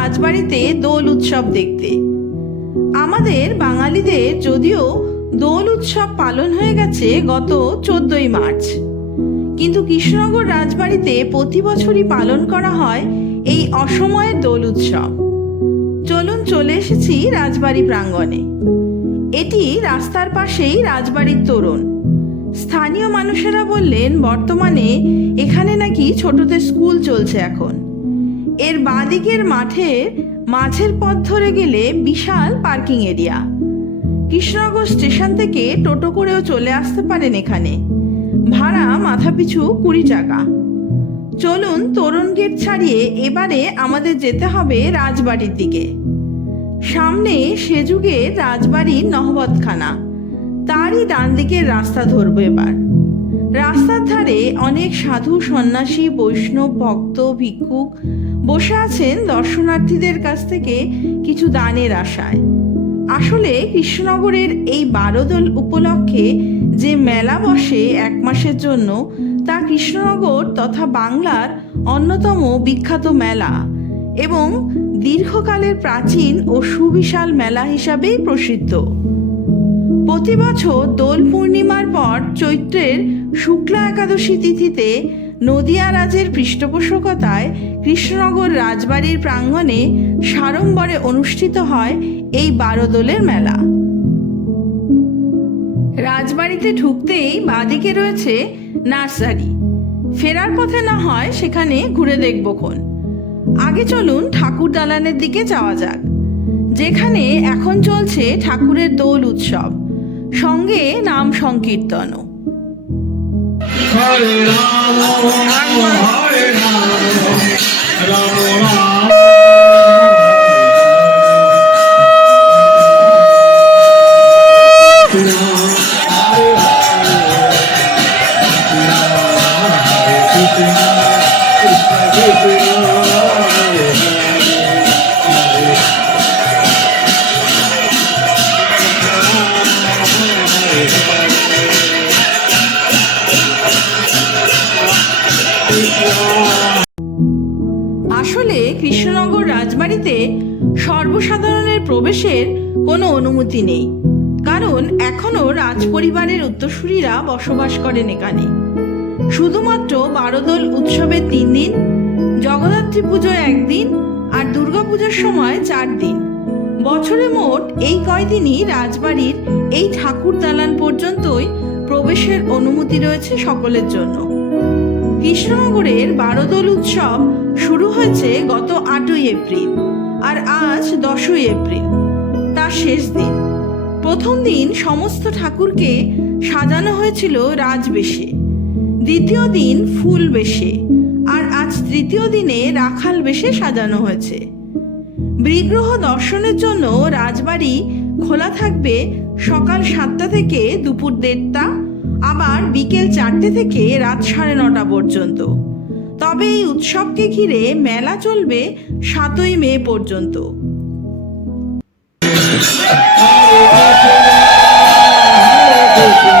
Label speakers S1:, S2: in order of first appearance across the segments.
S1: রাজবাড়িতে দোল উৎসব দেখতে। আমাদের বাঙালিদের যদিও দোল উৎসব পালন হয়ে গেছে গত চোদ্দই মার্চ। কিন্তু কৃষ্ণনগর রাজবাড়িতে প্রতি বছরই পালন করা হয় এই অসময়ের দোল উৎসব। চলুন চলে এসেছি রাজবাড়ি প্রাঙ্গণে। এটি রাস্তার পাশেই রাজবাড়ির তোরণ। স্থানীয় মানুষেরা বললেন, বর্তমানে এখানে নাকি ছোটদের স্কুল চলছে এখন। এর বাঁদিকের মাঠের মাঝের পথ ধরে গেলে বিশাল পার্কিং এরিয়া। কৃষ্ণনগর স্টেশন থেকে টোটো করেও চলে আসতে পারেন এখানে। ভাড়া মাথাপিছু কুড়ি টাকা। চলুন তরুণ গেট ছাড়িয়ে এবারে আমাদের যেতে হবে রাজবাড়ির দিকে। সামনে সে যুগের রাজবাড়ির নহবতখানা। তারই ডান দিকের রাস্তা ধরবো এবার। রাস্তার ধারে অনেক সাধু সন্ন্যাসী, বৈষ্ণব ভক্ত, ভিক্ষুক বসে আছেন দর্শনার্থীদের কাছ থেকে কিছু দানের আশায়। আসলে কৃষ্ণনগরের এই বারোদল উপলক্ষে যে মেলা বসে এক মাসের জন্য, তা কৃষ্ণনগর তথা বাংলার অন্যতম বিখ্যাত মেলা এবং দীর্ঘকালের প্রাচীন ও সুবিশাল মেলা হিসাবেই প্রসিদ্ধ। প্রতি বছর দোল পূর্ণিমার পর চৈত্রের শুক্লা একাদশী তিথিতে নদিয়া রাজের পৃষ্ঠপোষকতায় কৃষ্ণনগর রাজবাড়ির প্রাঙ্গণে সাড়ম্বরে অনুষ্ঠিত হয় এই বারো বারোদোলের মেলা। রাজবাড়িতে ঢুকতেই বাদিকে রয়েছে নার্সারি। ফেরার পথে না হয় সেখানে ঘুরে দেখব খন আগে চলুন ঠাকুর দালানের দিকে যাওয়া যাক। যেখানে এখন চলছে ঠাকুরের দোল উৎসব। সঙ্গে নাম সংকীর্তনও।
S2: Hare Ram,
S1: Hare 亚 রাজবাড়িতে সর্বসাধারণের প্রবেশের কোনো অনুমতি নেই। কারণ এখনও রাজপরিবারের উত্তরসূরিরা বসবাস করেন এখানে। শুধুমাত্র বারোদল উৎসবের তিন দিন, জগদ্ধাত্রী পুজোয় একদিন আর দুর্গাপুজোর সময় চার দিন। বছরে মোট এই কয়দিনই রাজবাড়ির এই ঠাকুর দালান পর্যন্তই প্রবেশের অনুমতি রয়েছে সকলের জন্য। কৃষ্ণনগরের বারোদল উৎসব শুরু হয়েছে গত আটই এপ্রিল। আর আজ দশই এপ্রিল, তার শেষ দিন। প্রথম দিন সমস্ত ঠাকুরকে সাজানো হয়েছিল রাজবেশে, দ্বিতীয় দিন ফুল বেশে, আর আজ তৃতীয় দিনে রাখাল বেশে সাজানো হয়েছে। বিগ্রহ দর্শনের জন্য রাজবাড়ি খোলা থাকবে সকাল সাতটা থেকে দুপুর দেড়টা, আবার বিকেল চারটে থেকে রাত সাড়ে নটা পর্যন্ত। তবে এই উৎসবকে ঘিরে মেলা চলবে সাতই মে পর্যন্ত।
S2: হরে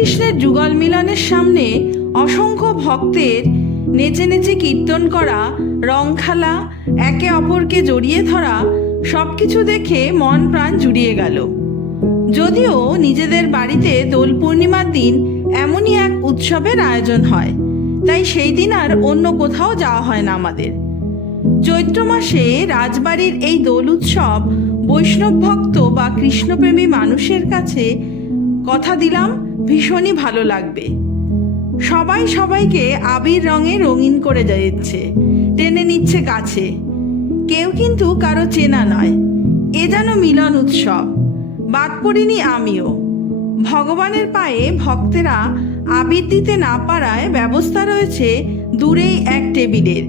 S1: রাধাকৃষ্ণের যুগল মিলনের সামনে অসংখ্য ভক্তের নেচে নেচে কীর্তন করা, রং খেলা, একে অপরকে জড়িয়ে ধরা, সবকিছু দেখে মন প্রাণ জুড়িয়ে গেল। যদিও নিজেদের বাড়িতে দোল পূর্ণিমার দিন এমনই এক উৎসবের আয়োজন হয়, তাই সেই দিন আর অন্য কোথাও যাওয়া হয় না আমাদের। চৈত্র মাসে রাজবাড়ির এই দোল উৎসব বৈষ্ণব ভক্ত বা কৃষ্ণপ্রেমী মানুষের কাছে কথা দিলাম। ভীষণই ভালো লাগবে। সবাই সবাইকে আবির রঙে রঙিন করে যাচ্ছে টেনে নিচ্ছে কাছে কেউ কিন্তু কারও চেনা নয়, এ যেন মিলন উৎসব। বাদ পড়িনি আমিও। ভগবানের পায়ে ভক্তেরা আবির দিতে না পারায় ব্যবস্থা রয়েছে দূরেই এক টেবিলের,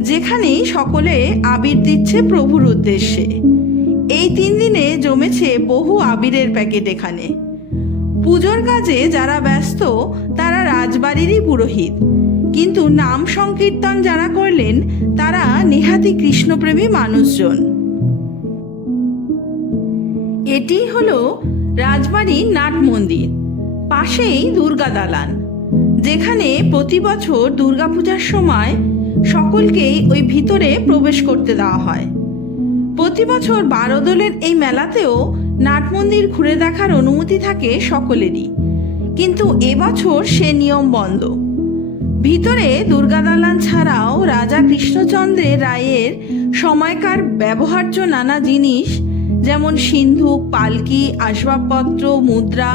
S1: যেখানেই সকলে আবির দিচ্ছে প্রভুর উদ্দেশ্যে। এই তিন দিনে জমেছে বহু আবিরের প্যাকেট এখানে। পুজোর কাজে যারা ব্যস্ত, তারা রাজবাড়িরই পুরোহিত। কিন্তু নাম সংকীর্তন যারা করলেন, তারা নেহাতি কৃষ্ণপ্রেমী মানুষজন। এটি হলো রাজবাড়ির নাট মন্দির, পাশেই দুর্গা দালান, যেখানে প্রতি বছর দুর্গাপূজার সময় সকলকেই ওই ভিতরে প্রবেশ করতে দেওয়া হয়। প্রতি বছর বারো দলের এই মেলাতেও নাট মন্দির ঘুরে দেখার অনুমতি থাকে সকলেরই। কিন্তু এবছর সে নিয়ম বন্ধ। ভিতরে দুর্গা দালান ছাড়াও রাজা কৃষ্ণচন্দ্রের রায়ের সময়কার ব্যবহার্য নানা জিনিস, যেমন সিন্ধুক, পালকি, আসবাবপত্র, মুদ্রা,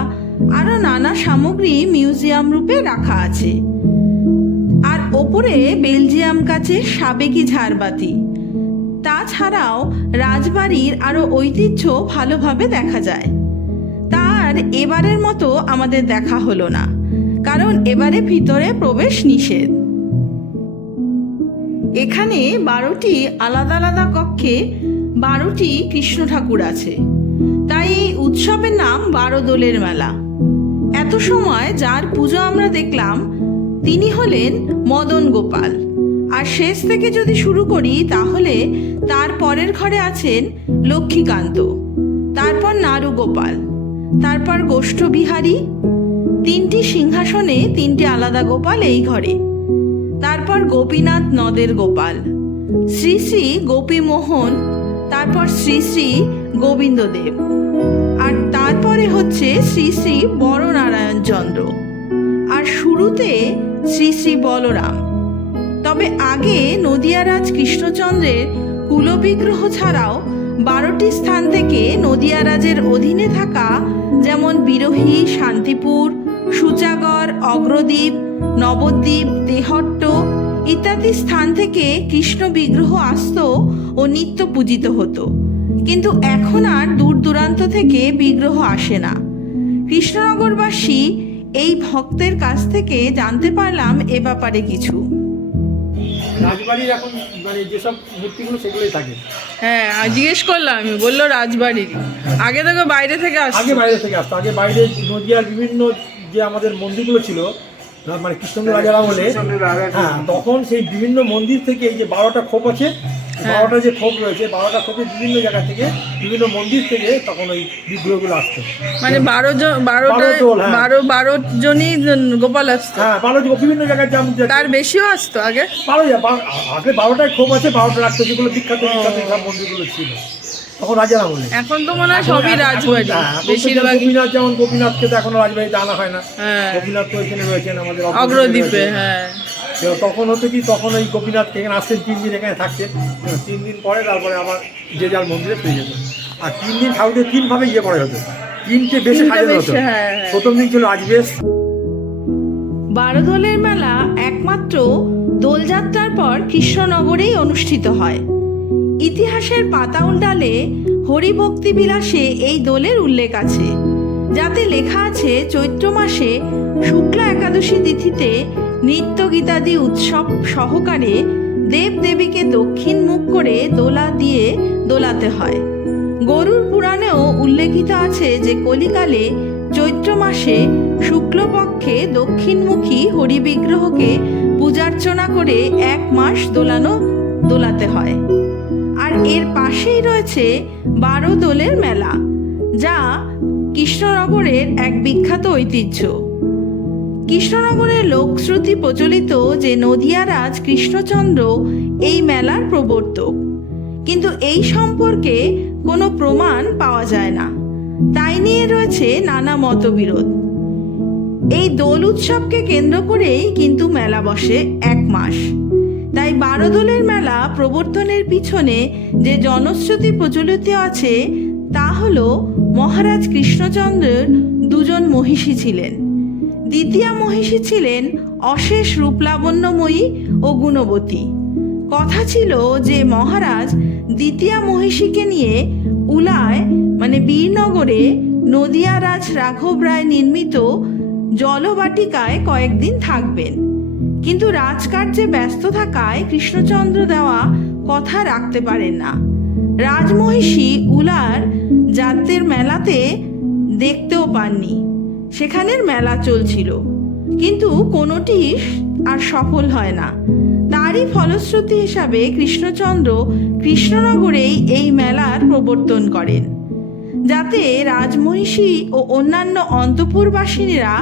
S1: আরও নানা সামগ্রী মিউজিয়াম রূপে রাখা আছে। আর ওপরে বেলজিয়াম কাছে সাবেকি ঝাড়বাতি। তাছাড়াও রাজবাড়ির আরও ঐতিহ্য ভালোভাবে দেখা যায়। তার এবারের মতো আমাদের দেখা হলো না, কারণ এবারে ভিতরে প্রবেশ নিষেধ। এখানে বারোটি আলাদা আলাদা কক্ষে বারোটি কৃষ্ণ ঠাকুর আছে। তাই এই উৎসবের নাম বারো দোলের মেলা। এত সময় যার পুজো আমরা দেখলাম, তিনি হলেন মদন গোপাল। আর শেষ থেকে যদি শুরু করি, তাহলে তার পরের ঘরে আছেন লক্ষ্মীকান্ত, তারপর নারু গোপাল তারপর গোষ্ঠবিহারী, তিনটি সিংহাসনে তিনটি আলাদা গোপাল এই ঘরে। তারপর গোপীনাথ নদের গোপাল, শ্রী শ্রী গোপীমোহন, তারপর শ্রী শ্রী গোবিন্দদেব, আর তারপরে হচ্ছে শ্রী শ্রী বড় নারায়ণ চন্দ্র আর শুরুতে শ্রী শ্রী বলরাম। তবে আগে নদিয়ারাজ কৃষ্ণচন্দ্রের কুলবিগ্রহ ছাড়াও বারোটি স্থান থেকে নদিয়ারাজের অধীনে থাকা যেমন বিরোহী, শান্তিপুর, সূচাগড়, অগ্রদ্বীপ, নবদ্বীপ দেহট্ট ইত্যাদি স্থান থেকে কৃষ্ণ বিগ্রহ আসতো ও নিত্য পূজিত হতো। কিন্তু এখন আর দূর দূরান্ত থেকে বিগ্রহ আসে না। কৃষ্ণনগরবাসী এই ভক্তের কাছ থেকে জানতে পারলাম এ ব্যাপারে কিছু।
S3: রাজবাড়ির এখন মানে যেসব মূর্তিগুলো সেগুলোই থাকে।
S4: হ্যাঁ আর জিজ্ঞেস করলাম আমি বলল রাজবাড়ির। আগে থেকে বাইরে থেকে
S3: আগে
S4: আসছে
S3: বাইরে থেকে আসতো। আগে বাইরে নদিয়ার বিভিন্ন যে আমাদের মন্দিরগুলো ছিল মানে কৃষ্ণচন্দ্র রাজার আমলে হ্যাঁ তখন সেই বিভিন্ন মন্দির থেকে এই যে বারোটা খোপ আছে বারোটা যে খোপ রয়েছে বারোটা খোপের বিভিন্ন জায়গা থেকে বিভিন্ন মন্দির থেকে তখন ওই বিগ্রহগুলো আসতো
S4: মানে বারো জন বারোটা
S3: বারো হ্যাঁ।
S4: বারো জনই গোপাল আসতো
S3: হ্যাঁ বারো বিভিন্ন জায়গায় যেমন
S4: তার বেশিও আসতো আগে?
S3: বারো আগে বারোটায় খোপ আছে বারোটা রাখতো যেগুলো বিখ্যাত বিখ্যাত মন্দিরগুলো ছিল। তখন রাজার আমলে
S4: এখন তো মনে হয় সবই রাজবাড়ি
S3: হ্যাঁ,
S4: বেশিরভাগই।
S3: গোপীনাথ যেমন গোপীনাথকে তো এখনও রাজবাড়িতে আনা হয় না।
S4: হ্যাঁ।
S3: গোপীনাথ তো এখানে রয়েছেন আমাদের
S4: অগ্রদ্বীপে। হ্যাঁ।
S3: তখন হতো কি তখন ওই গোপীনাথ এখানে আসতেন তিন দিন এখানে থাকতেন। তিন দিন পরে তারপরে আবার যে যার মন্দিরে ফিরে যেত। আর তিন দিন ঠাকুরকে তিনভাবে ইয়ে করা হতো। তিনটে বেশি সাজানো হতো।
S4: বেশে, হ্যাঁ, হ্যাঁ।
S3: প্রথম দিন ছিল আজবেশ
S1: বারোদলের মেলা একমাত্র দোলযাত্রার পর কৃষ্ণনগরেই অনুষ্ঠিত হয়। ইতিহাসের পাতা উল্টালে হরিভক্তি বিলাসে এই দোলের উল্লেখ আছে। যাতে লেখা আছে চৈত্র মাসে শুক্লা একাদশী তিথিতে নৃত্য গীতাদি উৎসব সহকারে দেব দেবীকে দক্ষিণ মুখ করে দোলা দিয়ে দোলাতে হয়। গরুর পুরাণেও উল্লেখিত আছে যে কলিকালে চৈত্র মাসে শুক্লপক্ষে দক্ষিণমুখী হরি বিগ্রহকে পূজার্চনা করে এক মাস দোলানো, দোলাতে হয়। আর এর পাশেই রয়েছে বারো দোলের মেলা, যা কৃষ্ণনগরের এক বিখ্যাত ঐতিহ্য। কৃষ্ণনগরের লোকশ্রুতি প্রচলিত যে নদিয়ারাজ কৃষ্ণচন্দ্র এই মেলার প্রবর্তক। কিন্তু এই সম্পর্কে কোনো প্রমাণ পাওয়া যায় না। তাই নিয়ে রয়েছে নানা মতবিরোধ। এই দোল উৎসবকে কেন্দ্র করেই কিন্তু মেলা বসে এক মাস। তাই বারো দোলের মেলা প্রবর্তনের পিছনে যে জনশ্রুতি প্রচলিত আছে, তা হলো মহারাজ কৃষ্ণচন্দ্রের দুজন মহিষী ছিলেন। দ্বিতীয় মহিষী ছিলেন অশেষ রূপলাবণ্যময়ী ও গুণবতী। কথা ছিল যে মহারাজ দ্বিতীয় মহিষীকে নিয়ে উলায় মানে বীরনগরে নদিয়া রাজ রাঘব রায় নির্মিত জলবাটিকায় কয়েকদিন থাকবেন। কিন্তু রাজকার্যে ব্যস্ত থাকায় কৃষ্ণচন্দ্র দেওয়া কথা রাখতে পারেন না। রাজমহিষী উলার জাতের মেলাতে দেখতেও পাননি। সেখানের মেলা চলছিল। কিন্তু কোনোটি আর সফল হয় না। তারই ফলশ্রুতি হিসাবে কৃষ্ণচন্দ্র কৃষ্ণনগরেই এই মেলার প্রবর্তন করেন। যাতে রাজমহিষী ও অন্যান্য অন্তপুরবাসিনীরা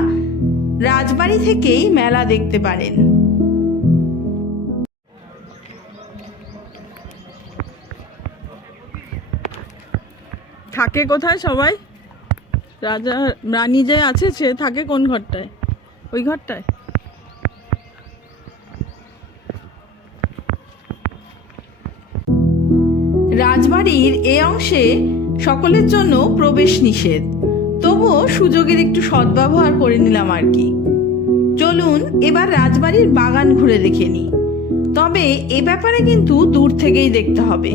S1: রাজবাড়ি থেকেই মেলা দেখতে পারেন।
S4: থাকে কোথায় সবাই? রাজা রানী যে আছে, সে থাকে কোন ঘরটায়? ওই ঘরটায়?
S1: রাজবাড়ির এ অংশে সকলের জন্য প্রবেশ নিষেধ। তবুও সুযোগের একটু সদ্ব্যবহার করে নিলাম আর কি। চলুন এবার রাজবাড়ির বাগান ঘুরে দেখে নিই। তবে এ ব্যাপারে কিন্তু দূর থেকেই দেখতে হবে।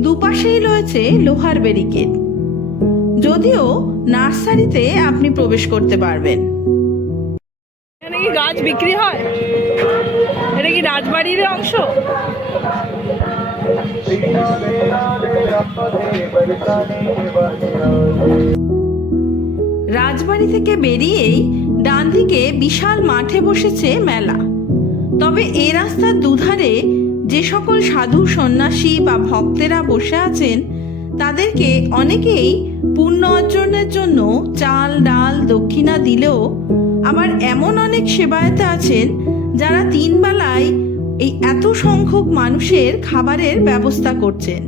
S1: দুপাশেই রয়েছে লোহার ব্যারিকেড। যদিও নার্সারিতে আপনি প্রবেশ করতে পারবেন।
S4: এখানে কি গাছ বিক্রি হয়? এটা কি রাজবাড়ির অংশ?
S1: রাজবাড়ি থেকে বেরিয়েই ডান দিকে বিশাল মাঠে বসেছে মেলা। তবে এ রাস্তার দুধারে যে সকল সাধু সন্ন্যাসী বা ভক্তেরা বসে আছেন তাদেরকে অনেকেই পুণ্য অর্জনের জন্য চাল ডাল দক্ষিণা দিলেও আবার এমন অনেক সেবায়তে আছেন যারা তিন বেলায় এই এত সংখ্যক মানুষের খাবারের ব্যবস্থা করছেন।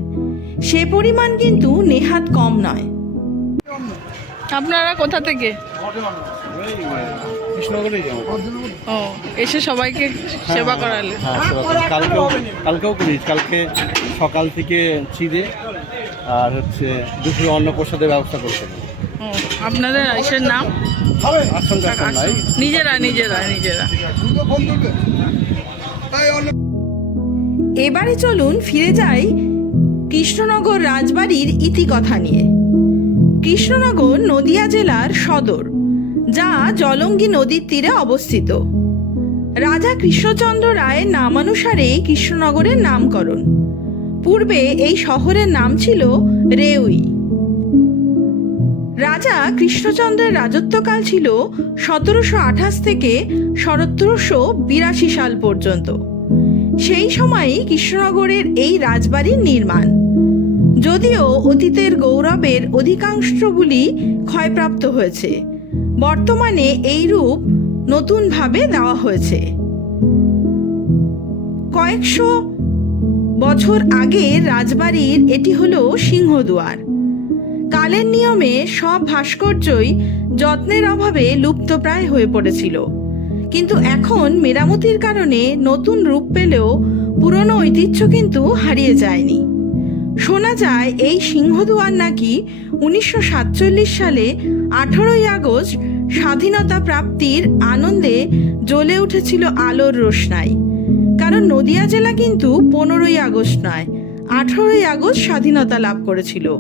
S1: সে পরিমাণ কিন্তু নেহাত কম নয়।
S4: আপনারা কোথা থেকে? ও এসে সবাইকে সেবা করালে
S5: হ্যাঁ সেবা করি। কালকেও কালকেও করি কালকে সকাল থেকে চিড়ে আর হচ্ছে দুপুরে অন্ন প্রসাদের ব্যবস্থা করতে
S4: ও আপনাদের ইসের নাম?
S5: নাই।
S4: নিজেরা নিজেরা নিজেরা।
S1: এবারে চলুন ফিরে যাই কৃষ্ণনগর রাজবাড়ির ইতিকথা নিয়ে। কৃষ্ণনগর নদিয়া জেলার সদর যা জলঙ্গি নদীর তীরে অবস্থিত। রাজা কৃষ্ণচন্দ্র রায়ের নামানুসারে কৃষ্ণনগরের নামকরণ। পূর্বে এই শহরের নাম ছিল রেউই। রাজা কৃষ্ণচন্দ্রের রাজত্বকাল ছিল সতেরোশো আঠাশ থেকে সতেরোশো বিরাশি সাল পর্যন্ত। সেই সময়ই কৃষ্ণনগরের এই রাজবাড়ির নির্মাণ। যদিও অতীতের গৌরবের অধিকাংশগুলি ক্ষয়প্রাপ্ত হয়েছে, বর্তমানে এই রূপ নতুনভাবে দেওয়া হয়েছে। কয়েকশো বছর আগের রাজবাড়ির এটি হলো সিংহদুয়ার। কালের নিয়মে সব ভাস্কর্যই যত্নের অভাবে লুপ্তপ্রায় হয়ে পড়েছিল। কিন্তু এখন মেরামতির কারণে নতুন রূপ পেলেও পুরনো ঐতিহ্য কিন্তু হারিয়ে যায়নি। শোনা যায় এই সিংহদুয়ার নাকি উনিশশো সাতচল্লিশ সালে আঠারোই আগস্ট স্বাধীনতা প্রাপ্তির আনন্দে জ্বলে উঠেছিল আলোর রোশনাই কারণ নদিয়া জেলা কিন্তু পনেরোই আগস্ট নয়, আঠারোই আগস্ট স্বাধীনতা লাভ করেছিল।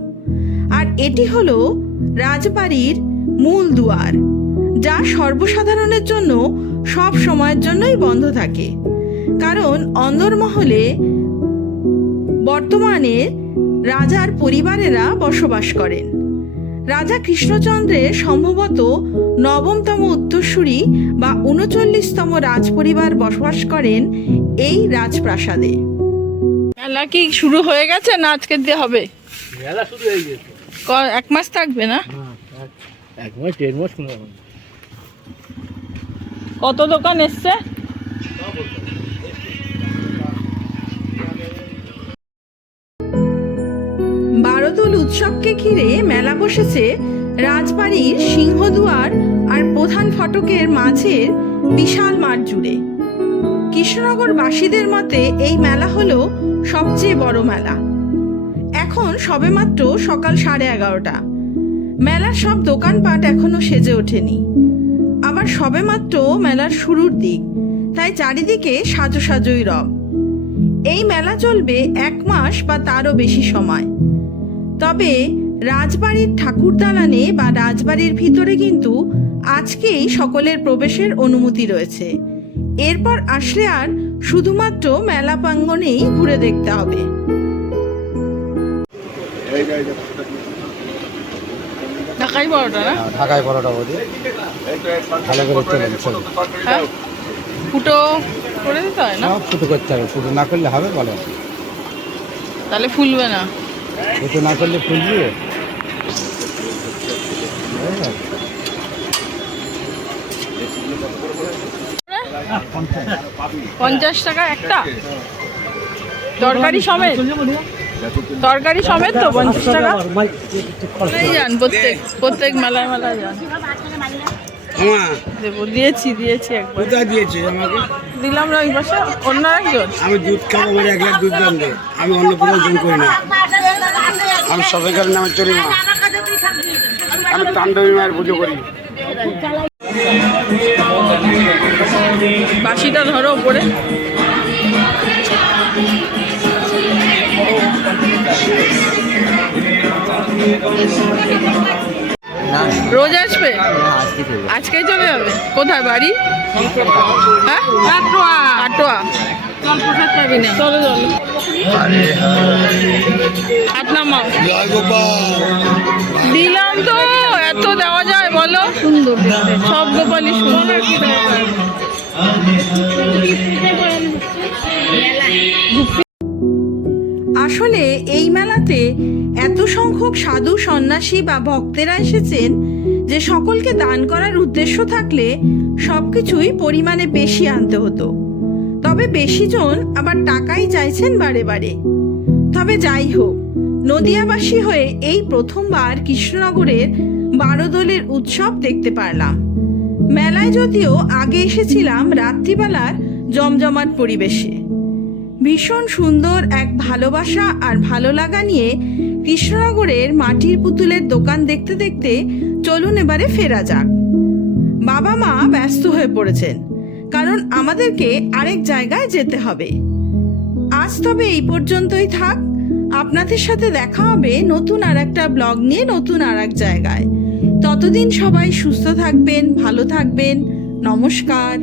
S1: আর এটি হলো রাজবাড়ির মূল দুয়ার, যা সর্বসাধারণের জন্য সব সময়ের জন্যই বন্ধ থাকে। কারণ অন্দরমহলে বর্তমানে রাজার পরিবারেরা বসবাস করেন। রাজা কৃষ্ণচন্দ্রের সম্ভবত নবমতম উত্তরসূরি বা উনচল্লিশতম রাজপরিবার বসবাস করেন এই রাজপ্রাসাদে।
S4: মেলা কি শুরু হয়ে গেছে না আজকের দিয়ে হবে?
S3: মেলা শুরু হয়ে গেছে।
S4: এক মাস থাকবে না?
S3: এক মাস দেড় মাস
S4: কত দোকান এসছে?
S1: উৎসবকে ঘিরে মেলা বসেছে রাজবাড়ির সিংহদুয়ার আর প্রধান ফটকের মাঝের বিশাল মাঠ জুড়ে। কৃষ্ণনগরবাসীদের মতে এই মেলা হলো সবচেয়ে বড় মেলা। এখন সবেমাত্র সকাল সাড়ে এগারোটা। মেলার সব দোকানপাট এখনও সেজে ওঠেনি। আবার সবেমাত্র মেলার শুরুর দিক, তাই চারিদিকে সাজো সাজোই রব এই মেলা চলবে এক মাস বা তারও বেশি সময়। তবে রাজবাড়ির ঠাকুর দালানে বা রাজবাড়ির ভিতরে কিন্তু আজকেই সকলের প্রবেশের অনুমতি রয়েছে। এরপর আসলে আর শুধুমাত্র মেলা প্রাঙ্গণেই ঘুরে দেখতে হবে।
S4: ঢাকাই বড়টা না?
S5: ঢাকায় পরোটা বৌদি ভালো করে চলেন
S4: হ্যাঁ? ফুটো করে দিতে হয় না?
S5: ফুটো করতে হবে ফুটো না করলে হবে বলো।
S4: তাহলে ফুলবে না।
S5: ফুটো না করলে ফুলবি
S4: পঞ্চাশ টাকা একটা? তরকারি সমেত? তরকারি সমেত তো পঞ্চাশ টাকা? যান প্রত্যেক প্রত্যেক মেলায় মেলায় যান। দেবো দিয়েছি দিয়েছি একবার।
S2: কোথায় দিয়েছে আমাকে?
S4: দিলাম না ওই পাশে অন্য একজন।
S2: আমি দুধ খাব এক লাখ দুধ দাম আমি অন্য কোনো জন করি না। আমি সবাইকার নামে চলি না। আমি তাণ্ডবী মায়ের পুজো করি।
S4: বাসিটা ধরো ওপরে রোজ আসবে? আজকে চলে যাবে। কোথায় বাড়ি? হ্যাঁ? নামাও দিলাম তো, এত দেওয়া যায়, বলো। সুন্দর সব গোপালই সুন্দর
S1: আসলে এই মেলাতে এত সংখ্যক সাধু, সন্ন্যাসী বা ভক্তেরা এসেছেন যে সকলকে দান করার উদ্দেশ্য থাকলে সবকিছুই পরিমাণে বেশি আনতে হতো। তবে বেশি জন আবার টাকাই চাইছেন বারে বারে। তবে যাই হোক, নদিয়াবাসী হয়ে এই প্রথমবার কৃষ্ণনগরের বারোদলের উৎসব দেখতে পারলাম। মেলায় যদিও আগে এসেছিলাম রাত্রিবেলার জমজমাট পরিবেশে। ভীষণ সুন্দর এক ভালোবাসা আর ভালো লাগা নিয়ে কৃষ্ণনগরের মাটির পুতুলের দোকান দেখতে দেখতে চলুন এবারে ফেরা যাক। বাবা মা ব্যস্ত হয়ে পড়েছেন, কারণ আমাদেরকে আরেক জায়গায় যেতে হবে। আজ তবে এই পর্যন্তই থাক। আপনাদের সাথে দেখা হবে নতুন আর একটা ব্লগ নিয়ে নতুন আর এক জায়গায়। ততদিন সবাই সুস্থ থাকবেন, ভালো থাকবেন। নমস্কার।